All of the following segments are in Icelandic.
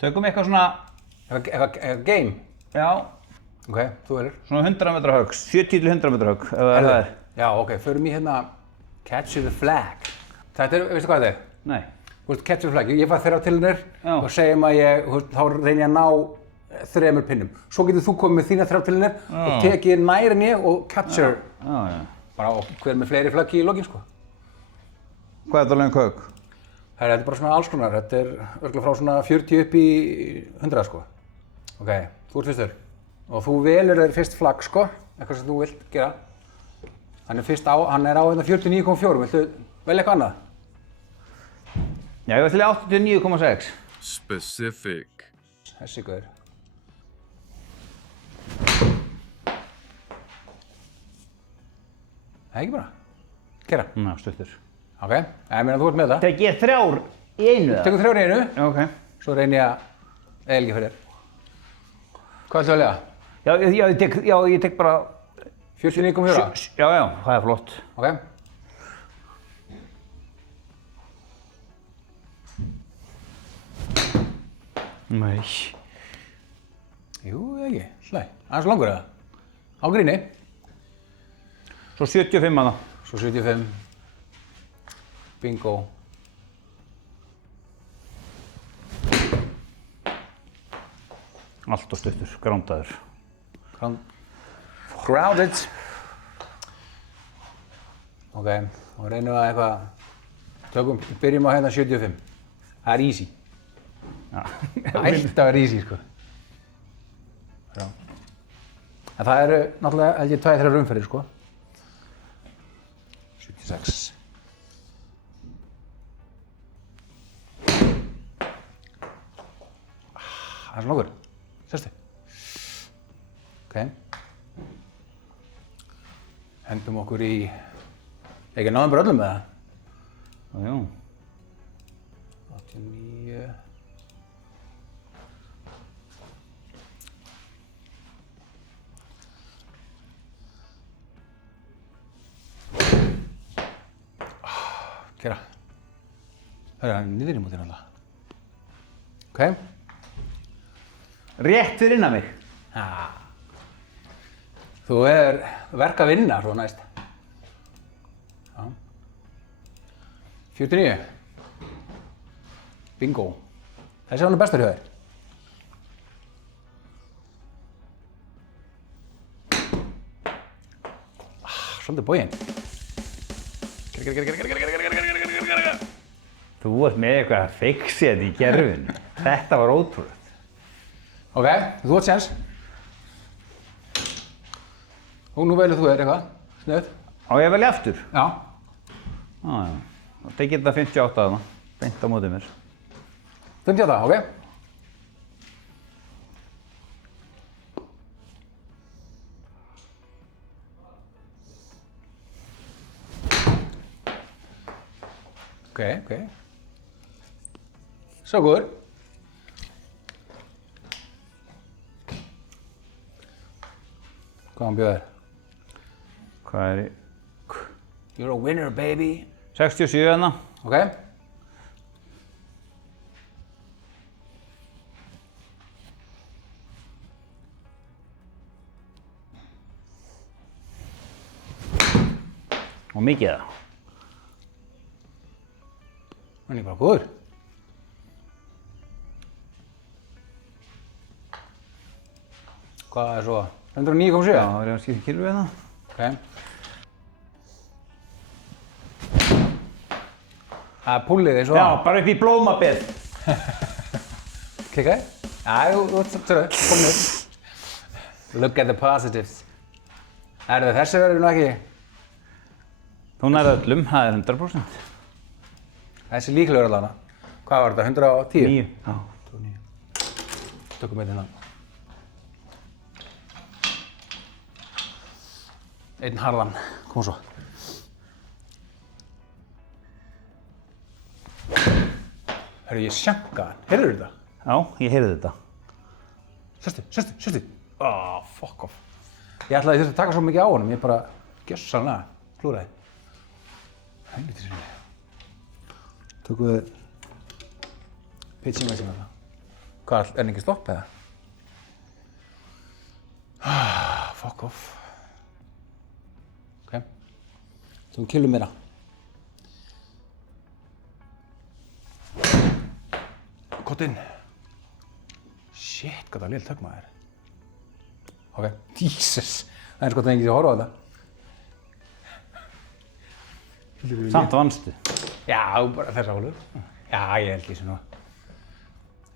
Tökum eitthvað svona... Eitthvað game? Já. Ok, þú verður. Svona 100 metra högg, 70 til 100 metra högg, ef það er. Já, ok, förum í hérna Catch the Flag. Þetta veistu hvað þetta er? Nei. Þú veist, Catch the Flag, ég fæ 3 tilraunir og segjum að þá reyni ég að ná 3 pinnum. Svo getur þú komið með þína 3 tilraunir og tekið nær en ég og catcher. Já. Bara hver með fleiri flaggi í lokin, sko. Hvað er þetta löng högg? Þetta er bara svona alls konar, þetta er örugglega frá svona 40 upp í 100, sko. Ok, þú ert fyrstur. Og þú velur þér fyrst flagg, sko, eitthvað sem þú vilt gera. Hann er á hérna 49,4, viltu velja eitthvað annað? Já, ég var til 89,6. Specific. Þessi gaur. Það er ekki bara. Gera. Ná, stuttur. Ok, ég meina þú ert með það. Tek ég 3 í einu eða? Tekur 3 í einu. Ok. Svo reyni ég að eðilga fyrir þér. Hvað ætlaðu að lega? Já, ég tek bara... 49,4? Já, það er flott. Ok. Nei. Jú, ekki. Slæ. Aðeins langur eða? Á gríni. Svo 75 hana. Svo 75. Bingo. Allt og stuttur, grándaður. Grounded. Ok, og reynum við að byrjum á hérna 75. Það er easy. Já. Það ætti að vera easy, sko. Já. En það eru náttúrulega, held ég, 2-3 umferðir, sko. 76. Það er svona okkur. Sérstu? Ok. Hendum okkur í... Ekki náðum bara öllum með það? Já. 89... Gera. Það er niður í mótinn alltaf. Ok. Rétt fyrir innan mig. Þú er verk að vinna svo næst. Já. 49. Bingo. Þessi var nú bestur hjá þér. Svolítið bóginn. Þú ert með eitthvað að fixa þetta í gerfinu. Þetta var ótrúlegt. Ok, þú átt séns. Og nú velur þú þér eitthvað, snöð. Á ég að velja aftur? Já. Já. Þá tek ég þetta 58 þarna. Beint á mótið mér. 58, ok. Ok. So good. Hvað hann bjóðir? Hvað er í... You're a winner, baby. 67 þarna. Ok. Og mikið það. Hann er bara góður. Hvað er svo? 109,7? Já, það er að skipta kilvi hérna. Ok. Það er púlið eins og Já, bara upp í blómabið. Klikkaði? Já, þú ert komin upp. Look at the positives. Þessi verður nú ekki... Þú nærði öllum, það er 100%. Þessi líklegur allavega. Hvað var þetta? 110? 9. Já. 109. Tökum við hérna. Einn harðan. Kom svo. Hörru, ég sjankaði hann. Heyrðu þetta? Já, ég heyrði þetta. Sérstu. Fuck off. Ég ætlaði að taka svo mikið á honum. Ég bara gjössanlega klúraði. Helvítis vinni. Tökum við pitching machine þarna. Hvað, er ekki stopp eða? Fuck off. Ok. Þú kilur meira. Kott inn. Shit, hvað það lél tök maður. Ok, Jesus. Það er sko það engið að horfa á þetta. Samt vannstu. Já, bara þessa hólu. Já, ég held ekki sem nú.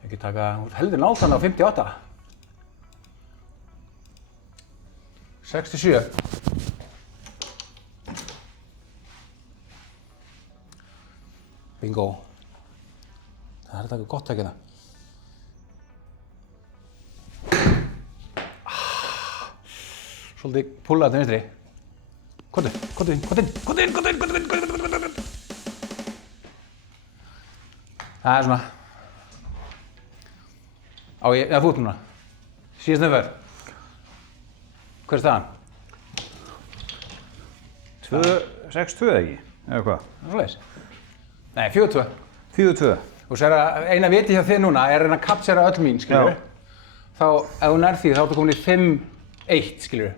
Ekki taka heldur nált hann á 58. 67. Bingo. Það er að taka gott tekina. Svolítið púlað til vinstri. Kottu inn. Það er svona. Á ég, eða fút núna. Síðast nefnverð. Hver er staðan? 6-2 ekki, eða hvað? Svoleiðis. Nei, 4-2. 4-2. Og sér að eina viti hjá þér núna er að reyna að kapsera öll mín, skilur við. Þá, ef þú nærð því, þá ertu komin í 5-1, skilur við.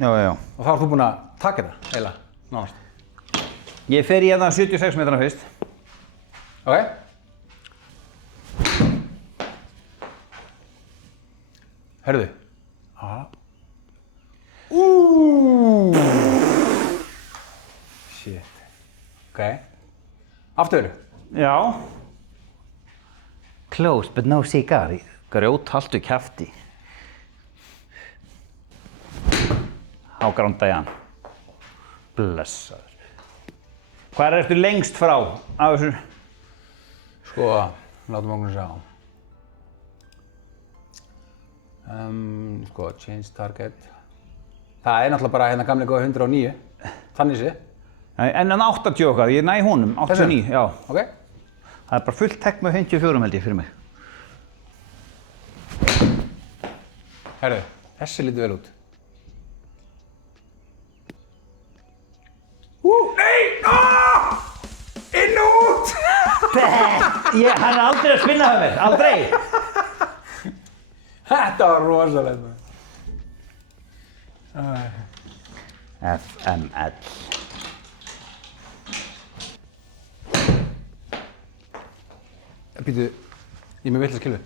Já. Og þá ert þú búinn að taka þetta, eiginlega, nánast. Ég fer í hérna 76 metrana fyrst. Ok. Hörðu. Shit. Ok. Aftur. Já. Close but no cigar. Grjót haltu kjafti. Hágránda í hann. Blessaður. Hvað ertu lengst frá af þessu? Sko, látum okkur sjá. Sko, change target. Það er náttúrulega bara hérna gamlega góða 109. Þannig sé. En hann 80 okkar, ég næ honum, 89, já. Ok. Það er bara fullt tekk með 54 held ég fyrir mig. Herðu, þessi lítur vel út. Nei! Inn og út! Hann er aldrei að spinna með mér, aldrei! Þetta var rosalegt. FML. Býtu, ég er með vitlaust kilvi.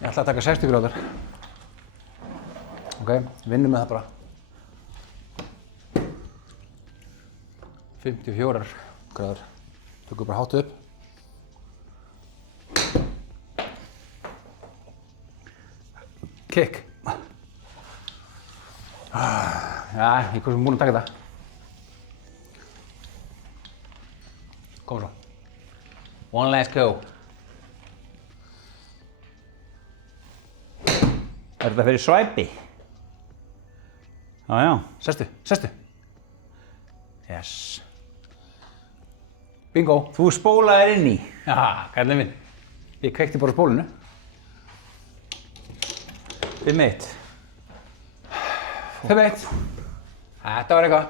Ég ætla að taka 60 gráður. Ok, vinnum með það bara. 54 gráður. Tökum bara hátt upp. Kick. Já, ég er búinn að taka þetta. Kom svo. One last go. Er þetta fyrir svæpi? Já. Sestu. Yes. Bingo. Þú spólaðir inn í. Já, kallinn minn. Ég kveikti bara á spólinu. 5-1. 5-1. Þetta var eitthvað.